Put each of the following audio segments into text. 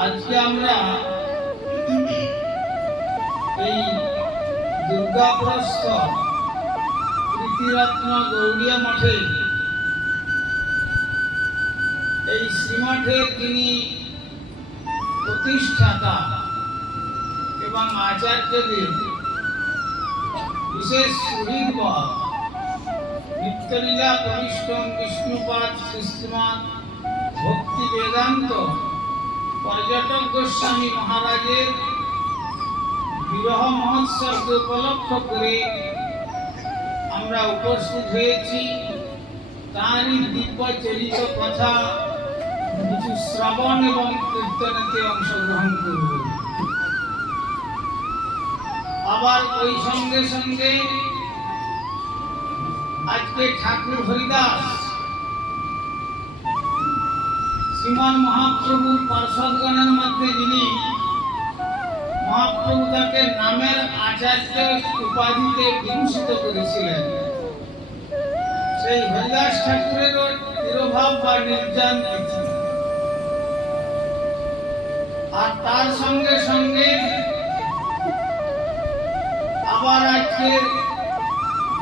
আজকে আমরা এই দুর্গাপুরস্থ প্রীতিরত্ন গৌড়িয়া মঠে এই শ্রীমঠের যিনি প্রতিষ্ঠাতা এবং আচার্যদের বিশেষ সুহৃদবর নিত্যলীলা কনিষ্ঠম বিষ্ণুপাদ শ্রীশ্রীমান ভক্তি বেদান্ত পর্যটক গোস্বামী মহারাজের বিরহ মহোৎসবকে উপলক্ষ করে আমরা উপস্থিত হয়েছি। তাঁরই দিব্য চরিত কথা কিছু শ্রবণ এবং কীর্তনেতে অংশগ্রহণ করব। আবার ওই সঙ্গে সঙ্গে আজকে ঠাকুর হরিদাস শ্রীমান মহাপ্রভুর পার্ষদগণের মধ্যে যিনি মহাপ্রভু তাকে নামের আচার্য উপাধিতে বিভূষিত করেছিলেন, সেই হরিদাস ঠাকুরের তিরোভাব বা নির্যান তিথি। আর তার সঙ্গে সঙ্গে আবার আজকে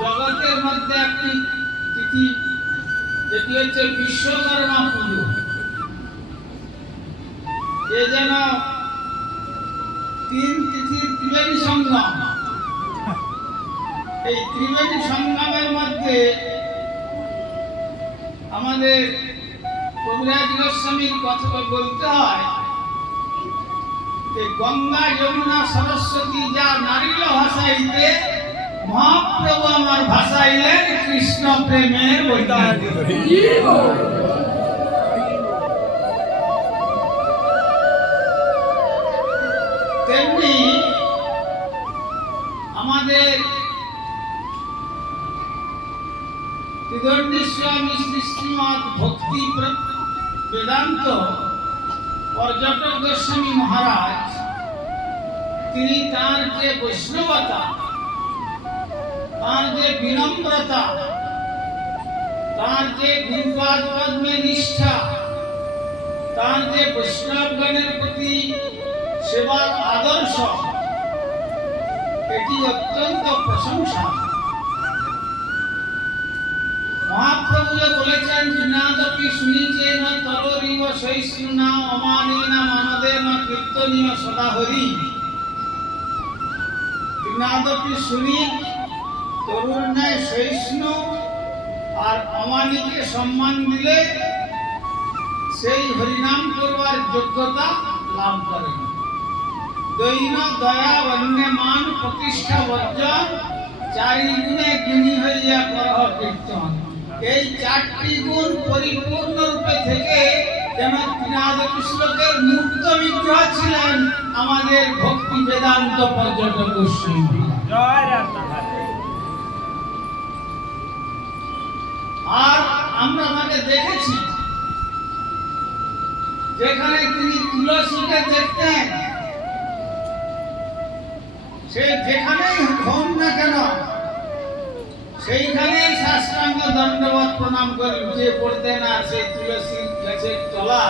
জগতের মধ্যে একটি তিথি, যেটি হচ্ছে বিশ্বকর্মা পুজো। এ যেন তিন তিথির ত্রিবেণী সংগ্রাম। এই ত্রিবেণী সংগ্রামের মধ্যে আমাদের কবিরাজ গোস্বামীর কথা বলতে হয় যে গঙ্গা যমুনা সরস্বতী যা নারীল ভাষাইতে, মহাপ্রভু আমার ভাষাইলেন কৃষ্ণ প্রেমের বৈতার। তেমনি আমাদের ত্রিদণ্ডী স্বামী শ্রীশ্রীমৎ ভক্তি বেদান্ত পর্যটক গোস্বামী মহারাজ, তিনি তাঁর যে বৈষ্ণবতা, তাঁর যে বিনম্রতা, তাঁর যে গুরুপাদ পদ্মে নিষ্ঠা, তাঁর যে বৈষ্ণবগণের প্রতি সেবার আদর্শ, এটি অত্যন্ত প্রশংসা। মহাপ্রভু বলেছেন, বিনাদপি শুনিছেন তররিব সহিষ্ণুনা অমানীনা মানদেন কীর্তনীয় সদা হরি। বিনাদপি শুনি, তরুর ন্যায় সহিষ্ণু আর অমানীকে সম্মান দিলে সেই হরিনাম করবার যোগ্যতা লাভ করেন। দৈন দয়া অন্য মান প্রতিষ্ঠা বর্জন, চারি গুণে গুণী হইয়া করহ কীর্তন। এই চারটি গুণ পরিপূর্ণ রূপে থেকে যেন ত্রিনাদপি শ্লোকের মুক্ত বিগ্রহ ছিলেন আমাদের ভক্তি বেদান্ত পর্যটক গোস্বামী। আর আমরা তাকে দেখেছি যেখানে তিনি তুলসীকে দেখতেন, সে যেখানেই হন না কেন সেইখানেই সাষ্টাঙ্গ দণ্ডবত প্রণাম করে লুটিয়ে পড়তেন, আর সেই তুলসী গাছের তলা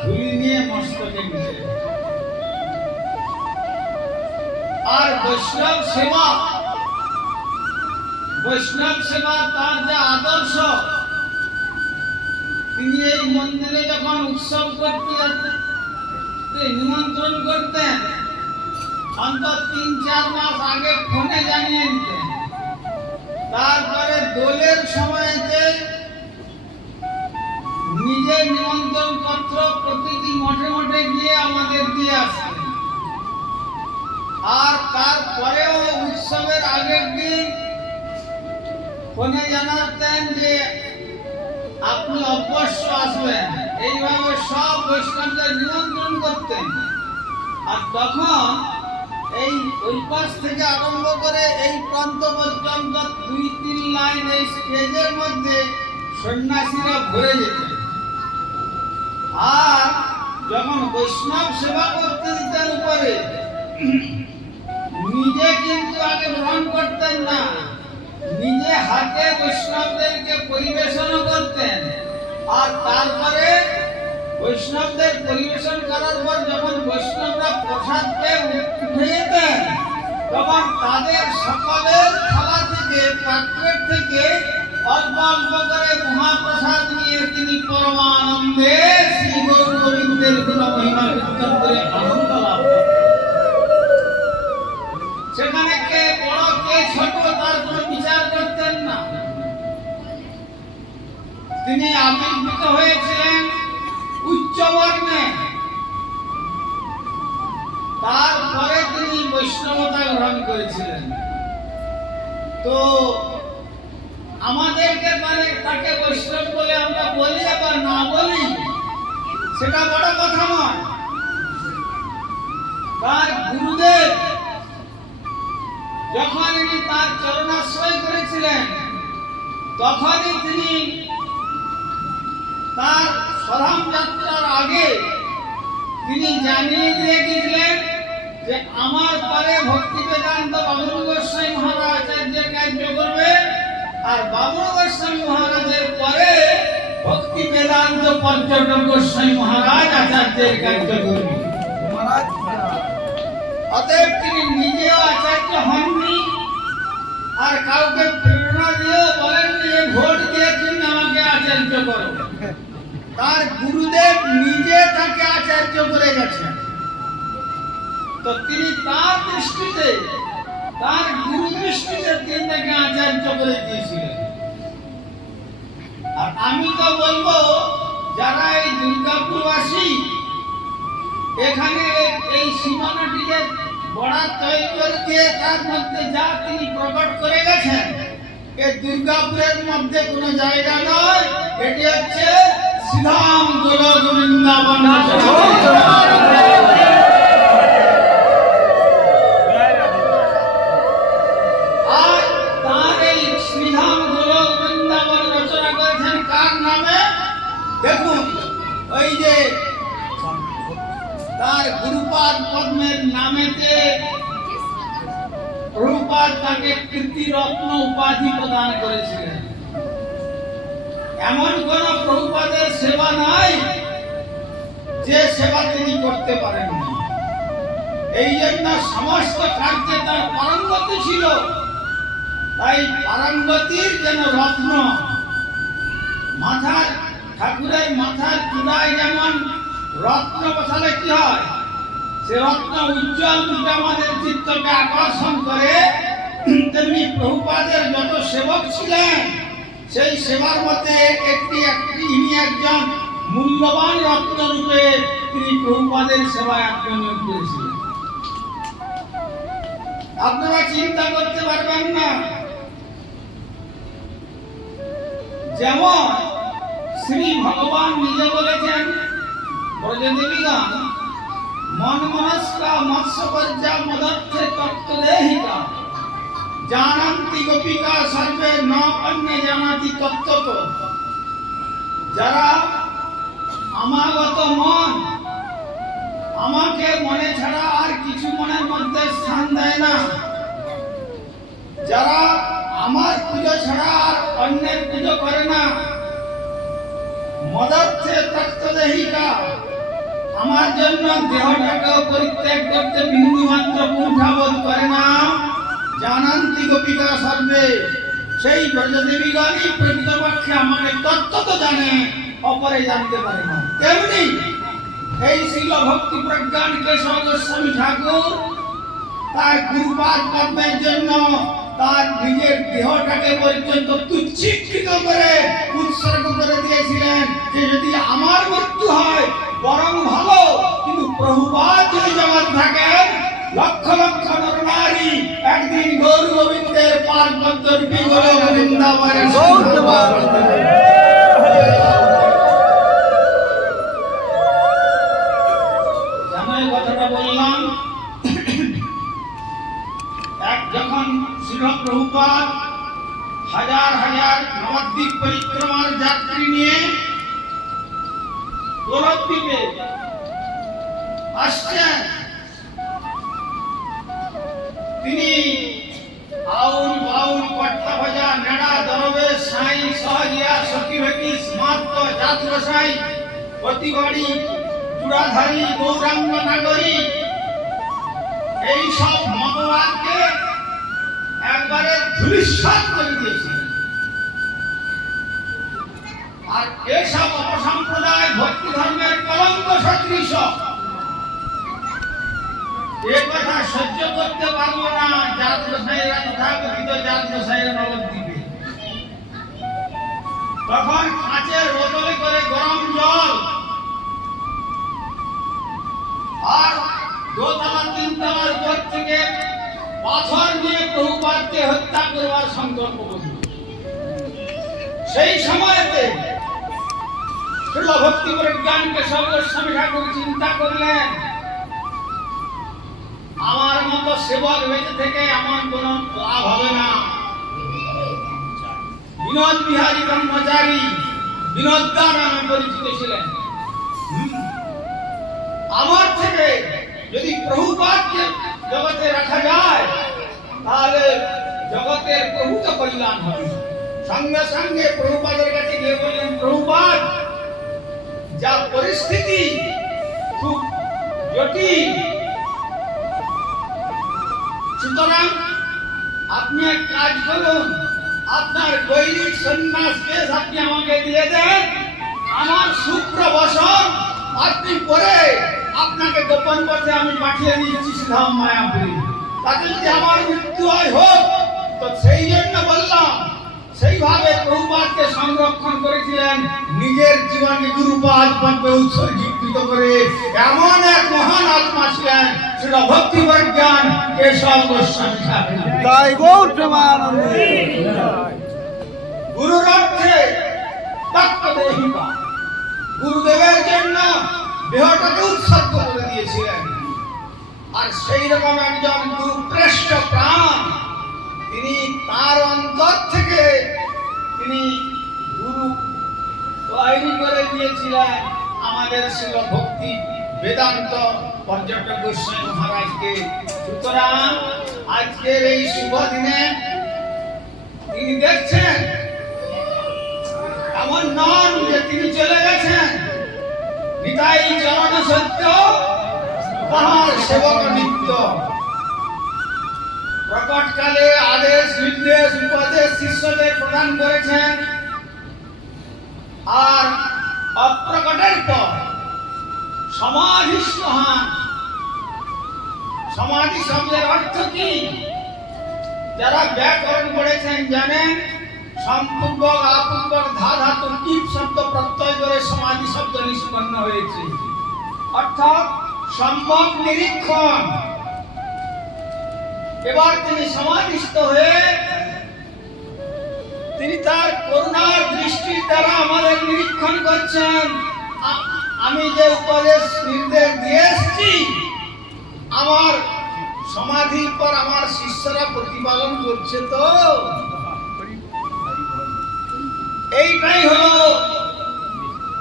ধুলি নিয়ে মস্তকে নিতে। আর বৈষ্ণব সেবা তার যে আদর্শ, তিনি এই মন্দিরে যখন উৎসব করতে নিমন্ত্রণ করতেন, অন্তত ৩-৪ মাস আগে ফোনে জানিয়ে দিতেন। তারপরে দোলের সময়তে নিজে নিমন্ত্রণ পত্র প্রতিটি মঠে মঠে গিয়ে আমাদের দিয়ে আসতেন। আর তারপরেও উৎসবের আগের দিন ফোনে জানাতেন যে আপনি অবশ্য আসবেন। এইভাবে সব বৈষ্ণবদের নিমন্ত্রণ করতেন। আর তখন এই ওই পাশ থেকে আরম্ভ করে এই প্রান্ত পর্যন্ত 2-3 লাইন এই স্টেজের মধ্যে সন্ন্যাসীরা ভরে যেতেন। আর যখন বৈষ্ণব সেবা করতে দিতেন উপরে, নিজে কিন্তু আগে গ্রহণ করতেন না, নিজে হাতে বৈষ্ণবদেরকে পরিবেশন করতেন। আর তারপরে বৈষ্ণবদের পরিবেশন করার পর যখন বৈষ্ণবরা প্রসাদ পেয়ে উঠে যেতেন, তখন তাদের সকলের থালা থেকে, পাত্রের থেকে অল্প অল্প করে মহাপ্রসাদ নিয়ে তিনি পরমানন্দে শ্রী গৌর গোবিন্দের গুণমহিমা কীর্তন করে আনন্দ লাভ করতেন। সেখানে কে বড় কে ছোট তার কোনো বিচার করতেন না। তিনি আবির্ভূত হয়েছিলেন উচ্চ বর্ণে, তারপরে তিনি বৈষ্ণবতা গ্রহণ করেছিলেন। তো আমাদেরকে মানে তাকে বৈষ্ণব বলে আমরা বলি আবার না বলি, সেটা বড় কথা নয়। তার গুরুদেব যখন ইনি তার চরণাশ্রয় করেছিলেন, তখনই তিনি তার স্বধাম যাত্রার আগে তিনি জানিয়ে দিয়ে গিয়েছিলেন যে আমার পরে ভক্তি বেদান্ত বামন গোস্বামী মহারাজ আচার্যের কার্য করবে, আর বামন গোস্বামী মহারাজের পরে ভক্তি বেদান্ত পর্যটন গোস্বামী মহারাজ আচার্যের কার্য করবে। অতএব তিনি নিজেও আচার্য হননি, আর কাউকে প্রেরণা দিয়েও বলেননি যে ভোট দিয়ে তুমি আমাকে আচার্য করো। তার গুরুদেব নিজে তাকে আচার্য করে গেছেন। তো তিনি তার দৃষ্টিতে, তার গুরু দৃষ্টিতে তিনি তাকে আচার্য করে দিয়েছিলেন। আর আমি তো বলবো, যারা এই দুর্গাপুরবাসী এখানে এই সীমানাটিকে বড়া তৈরি করে দিয়ে তার মধ্যে যা তিনি প্রকট করে গেছেন, এই দুর্গাপুরের মধ্যে কোনো জায়গা নয়, এটি হচ্ছে শ্রীধাম গোলক বৃন্দাবন। আর তার এই শ্রীধাম গোলক বৃন্দাবন রচনা করেছেন কার নামে? দেখুন, ওই যে তার গুরুপাদ পদ্মের নামেতে প্রভুপাদ তাকে কীর্তিরত্ন উপাধি প্রদান করেছিলেন। এমন কোন প্রভুপাদের সেবা নাই যে সেবা তিনি করতে পারেননি। এই জন্য সমস্ত কার্যে তার পারঙ্গতি ছিল। তাই পারঙ্গতির যেন রত্ন, মাথার ঠাকুরের মাথার চূড়ায় যেমন রত্ন বসালে কি হয়, সে রত্ন উজ্জ্বল রূপে আমাদের চিত্তকে আকর্ষণ করে, তেমনি প্রভুপাদের যত সেবক ছিলেন সেই সেবার মধ্যে ইনি একজন মূল্যবান রত্ন রূপে তিনি প্রভুপাদের সেবায় আত্মনিয়োগ করেছিলেন। আপনারা চিন্তা করতে পারবেন না, যেমন শ্রী ভগবান নিজে বলেছেন, ব্রজদেবীগণ মন মনস্কা মৎস্যপর্যা মদর্থে তত্ত্বদেহিকা জানান্তি গোপিকা সর্বে ন অন্য জানাতি তত্ত্বত। যারা আমাগত মন, আমাকে মনে ছাড়া আর কিছু মনের মধ্যে স্থান দেয় না, যারা আমার পুজো ছাড়া আর অন্যের পুজো করে না, মদর্থে তত্ত্বদেহিকা, আমার জন্য দেহটাকেও পরিত্যাগ করতে বিন্দুমাত্র কুণ্ঠাবোধ করে না, জানান্তি গোপিকা সর্বে, সেই ব্রজদেবীগণই প্রকৃতপক্ষে আমাকে তত্ত্ব তো জানে, অপরে জানতে পারে না। তেমনি এই শিল ভক্তি প্রজ্ঞান কেশব গোস্বামী ঠাকুর তার গুরুপাদ পদ্মের জন্য তার নিজের দেহটাকে পর্যন্ত তুচ্ছীকৃত করে উৎসর্গ করে দিয়েছিলেন, যে যদি আমার মৃত্যু হয় বরং ভালো, কিন্তু প্রভুপাদ যদি জগৎ থাকেন, লক্ষ লক্ষ নরনারী একদিন গৌর গোবিন্দের পার্বত্য রূপী গোলক বৃন্দাবনে জানাই কথাটা বললাম। যখন শ্রী প্রভুপাদ হাজার হাজার নবদ্বীপ পরিক্রমার যাত্রী নিয়ে গোলকদ্বীপে আসছেন, তিনি আউল বাউল কট্টা ভাজা নেড়া দরবে সাই সহজিয়া সখী ভেটি স্মার্ত জাত রসাই প্রতিবাড়ী চূড়াধারী গৌরাঙ্গ নাগরী এই সব মতবাদকে একবারে ধূলিসাৎ করে দিয়েছিলেন। আর এসব অপসম্প্রদায় ভক্তি ধর্মের কলঙ্ক সদৃশ, এ কথা সহ্য করতে পারবো না জাত গোসাইরা, তথাকথিত জাত গোসাইরা নবদ্বীপে। তখন কাঁচের বোতলে করে গরম জল আর দোতলা তিনতলার উপর থেকে পাথর নিয়ে প্রভুপাদকে হত্যা করবার সংকল্প করল। সেই সময়তে শ্রীল ভক্তি প্রজ্ঞানকে সর্বস্বামী ঠাকুর চিন্তা করলেন, আমার মতো সেবক বেঁচে থেকে আমার কোনো লাভ হবে না। বিনোদ বিহারী ব্রহ্মচারী বিনোদ দা নামে পরিচিত ছিলেন। আমার থেকে যদি প্রভুপাদকে জগতে রাখা যায় তাহলে জগতের প্রভূত কল্যাণ হবে। সঙ্গে সঙ্গে প্রভুপাদের কাছে গিয়ে বললেন, প্রভুপাদ, যা পরিস্থিতি খুব জটিল, সুতরাং আপনি এক কাজ করুন, আপনার গৈরিক সন্ন্যাস কেস আপনি আমাকে দিয়ে দেন, আমার শুক্রবসন আপনি পরে আপনাকে গোপন পথে আমি পাঠিয়ে দিচ্ছি শ্রীধাম মায়াপুরী। তাতে যদি আমার মৃত্যু হয় হোক, তো সেই জন্য বললাম। সেইভাবে প্রভুপাদকে সংরক্ষণ করেছিলেন, নিজের জীবনকে গুরুপাদ পথে উৎসর্গীকৃত করে। এমন এক মহান আত্মা ছিলেন শ্রীল ভক্তি প্রজ্ঞান কেশব গোস্বামী ঠাকুর। জয় গৌর প্রেমানন্দে। গুরুর অর্থে তত্ত্বদেহিকা, গুরুদেবের জন্য দেহটাকে উৎসর্গ করে দিয়েছিলেন। আর সেই রকম একজন গুরুপ্রেষ্ঠ প্রাণ, তিনি তার অন্তর থেকে তিনি গুরু তৈরি করে দিয়েছিলেন আমাদের শ্রীল ভক্তি বেদান্ত পর্যটক গোস্বামী মহারাজকে। সুতরাং আজকের এই শুভ দিনে তিনি দেখছেন, এমন নন যে তিনি চলে গেছেন, নিতাই চরণ সত্য তাহার সেবক নিত্য। প্রকটকালে আদেশ নির্দেশ উপদেশ শিষ্যদের প্রদান করেছেন, আর অপ্রকটের পর সমাধিস্থ হন। সমাধি শব্দের অর্থ কি? যারা ব্যাকরণ পড়েছেন জানেন, সম্পূর্বক আপূর্বক ধা ধাতু টিপ শব্দ প্রত্যয় করে সমাধি শব্দ নিষ্পন্ন হয়েছে, অর্থাৎ সম্যক নিরীক্ষণ। এবার তিনি সমাধিস্থ হয়ে তিনি তার করুণার দৃষ্টির দ্বারা আমাদের নিরীক্ষণ করছেন। আমি যে উপদেশ নির্দেশ দিয়ে এসেছি, আমার সমাধির পর আমার শিষ্যরা প্রতিপালন করছে তো। এইটাই হলো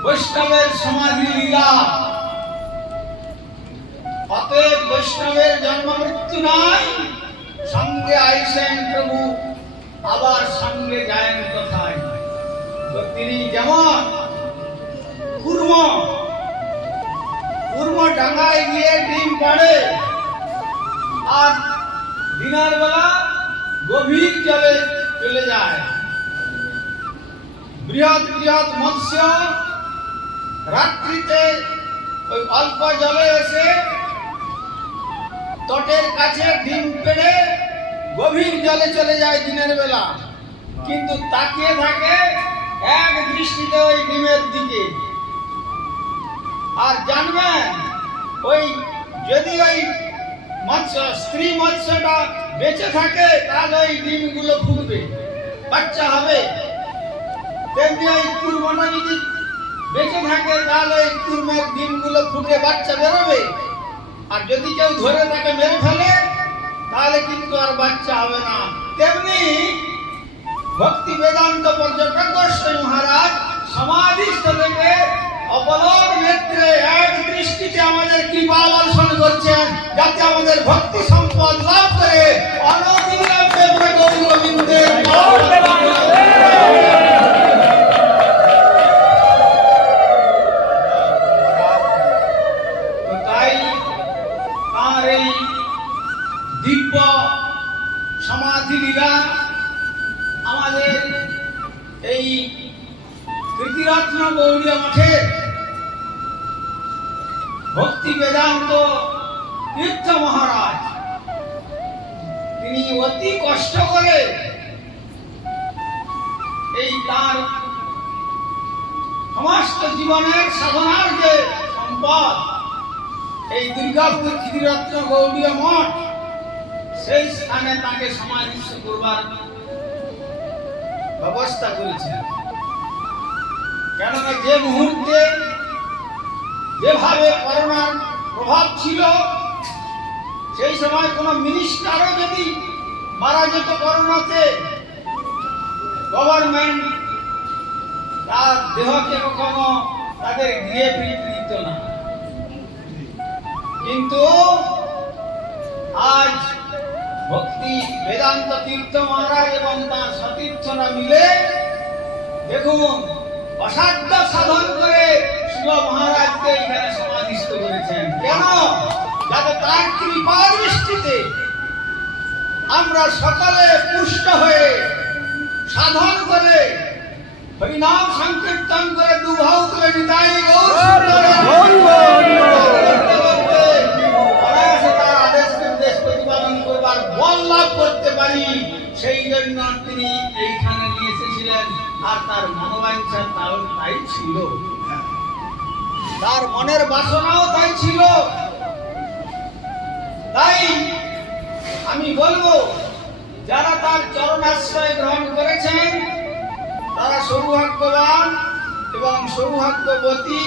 বৈষ্ণবের সমাধি লীলা। অতএব বৈষ্ণবের জন্ম মৃত্যু নাই, সঙ্গে আইসেন প্রভু, আবার সঙ্গে যায়েন কোথায়। তো তিনি যেমন কুর্ম ডাঙায় গিয়ে ডিম পাড়ে, আর দিনের বেলা গভীর জলে চলে যায়। বৃহৎ বৃহৎ মৎস্য রাত্রিতে ওই অল্প জলে এসে তটের কাছে ডিম পেড়ে গভীর জলে চলে যায় দিনের বেলা, কিন্তু তাকিয়ে থাকে এক দৃষ্টিতে ওই ডিমের দিকে। আর জানবেন, ওই যদি ওই মৎস্য স্ত্রী মৎস্যটা বেঁচে থাকে তাহলে ওই ডিমগুলো ফুটবে, বাচ্চা হবে। তেমনি ওই কুর্মটা যদি বেঁচে থাকে তাহলে ওই কুর্মের ডিমগুলো ফুটে বাচ্চা বেরোবে। আর যদি কেউ ধরে তাকে মেরে ফেলে তাহলে কিন্তু আর বাচ্চা হবে না। তেমনি ভক্তি বেদান্ত পর্যটক গোস্বামী মহারাজ সমাধিস্থ থেকে অপলক নেত্রে এক দৃষ্টিতে আমাদের কৃপা বর্ষণ করছেন, যাতে আমাদের ভক্তি সম্পদ লাভ করে অনবিলম্বে গৌর গোবিন্দের দিব্য সমাধি লীলা আমাদের এই কীর্তিরত্ন গৌড়ীয় মঠে ভক্তি বেদান্ত তীর্থ মহারাজ তিনি অতি কষ্ট করে এই তার সমস্ত জীবনের সাধনার যে সম্পদ এই দুর্গাপুর কীর্তিরত্ন গৌড়ীয় মঠ সেই স্থানে তাকে সমাধিস্থ করবার ব্যবস্থা করেছেন। কেননা যে মুহূর্তে যেভাবে করোনার প্রভাব ছিল সেই সময় কোন মিনিস্টারও যদি মারা যেত করোনাতে, গভর্নমেন্ট তার দেহকে কখনো তাদের গৃহে ফিরতে দিত না। কিন্তু আজ ভক্তি বেদান্ত তীর্থ মহারাজ এবং তার সতীর্থরা মিলে দেখুন অসাধ্য সাধন করে শিব মহারাজকে এখানে সমাধিস্থ করেছেন। কেন? যাতে তার কৃপার দৃষ্টিতে আমরা সকলে পুষ্ট হয়ে সাধন করে হরিনাম সংকীর্তন করে দুভাও তুলে নিতাই গৌর তার আদেশ নির্দেশ প্রতিপালন করবার বল লাভ করতে পারি, সেই জন্য তিনি এইখানে নিয়ে এসেছিলেন। আর তার মনোবাঞ্ছা তাই ছিল, তার মনের বাসনাও তাই ছিল। তাই আমি বলবো যারা তার চরণাশ্রয় গ্রহণ করেছেন তারা সৌভাগ্যবান এবং সৌভাগ্যবতী,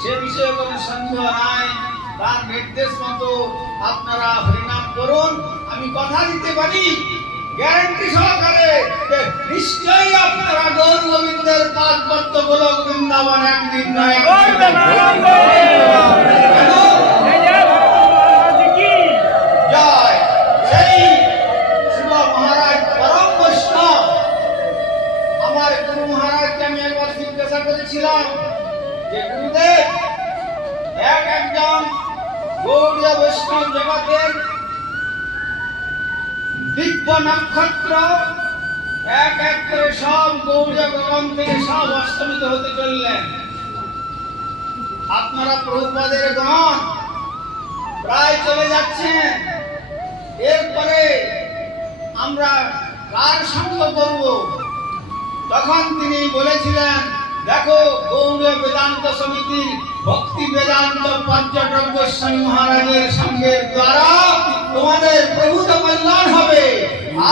সে বিষয়ে কোনো সন্দেহ নাই। তার নির্দেশ মতো আপনারা হরিনাম করুন। আমি কথা দিতে পারি গ্যারান্টি সহকারে যে নিশ্চয়ই আপনারা গৌর গোবিন্দের পাদপদ্ম গোলক বৃন্দাবন একদিন নয় জয় সেই শিব মহারাজ পরম বৈষ্ণব। আমার গুরু মহারাজকে আমি একবার জিজ্ঞাসা করেছিলাম যে গুরুদেব একজন গৌড়ীয় বৈষ্ণব জগতের দিব্য নক্ষত্র এক এক করে সব গৌড়ীয় গগন থেকে সব অস্তমিত হতে চললেন। আপনারা প্রভুপাদের গণ প্রায় চলে যাচ্ছেন, এরপরে আমরা কার সঙ্গ করব? তখন তিনি বলেছিলেন, দেখো গৌড়ীয় বেদান্ত সমিতির ভক্তি বেদান্ত পর্যটক গোস্বামী মহারাজের সঙ্গের দ্বারা তোমাদের প্রভূত কল্যাণ হবে।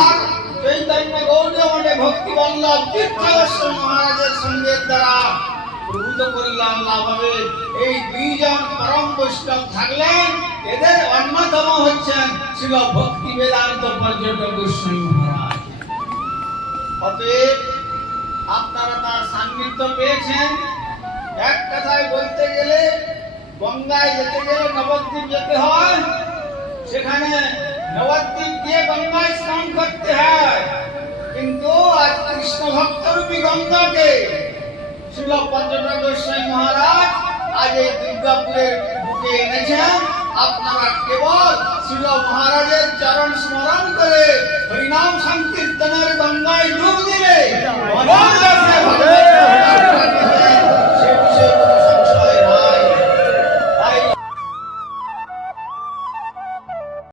আর চৈতন্য গৌড়ীয় মঠে ভক্তি বল্লভ তীর্থ গোস্বামী মহারাজের সঙ্গের দ্বারা প্রভূত কল্যাণ লাভ হবে। এই দুইজন পরম বৈষ্ণব থাকলেন, এদের অন্যতম হচ্ছেন শিল ভক্তি বেদান্ত পর্যটক গোস্বামী মহারাজ। অতএব আপনারা তার সান্নিধ্য পেয়েছেন। এক কথায় বলতে গেলে গঙ্গায় যেতে গেলে নবদ্বীপ যেতে হয়, সেখানে নবদ্বীপ গিয়ে গঙ্গায় স্নান করতে হয়। কিন্তু আজ কৃষ্ণ ভক্তরূপী গঙ্গাকে শিল পর্যটক গোস্বামী মহারাজ আজ এই দুর্গাপুরের বুকে এনেছেন। আপনারা কেবল শিল মহারাজের চরণ স্মরণ করে হরিনাম সংকীর্তনের গঙ্গায় ডুব দিলে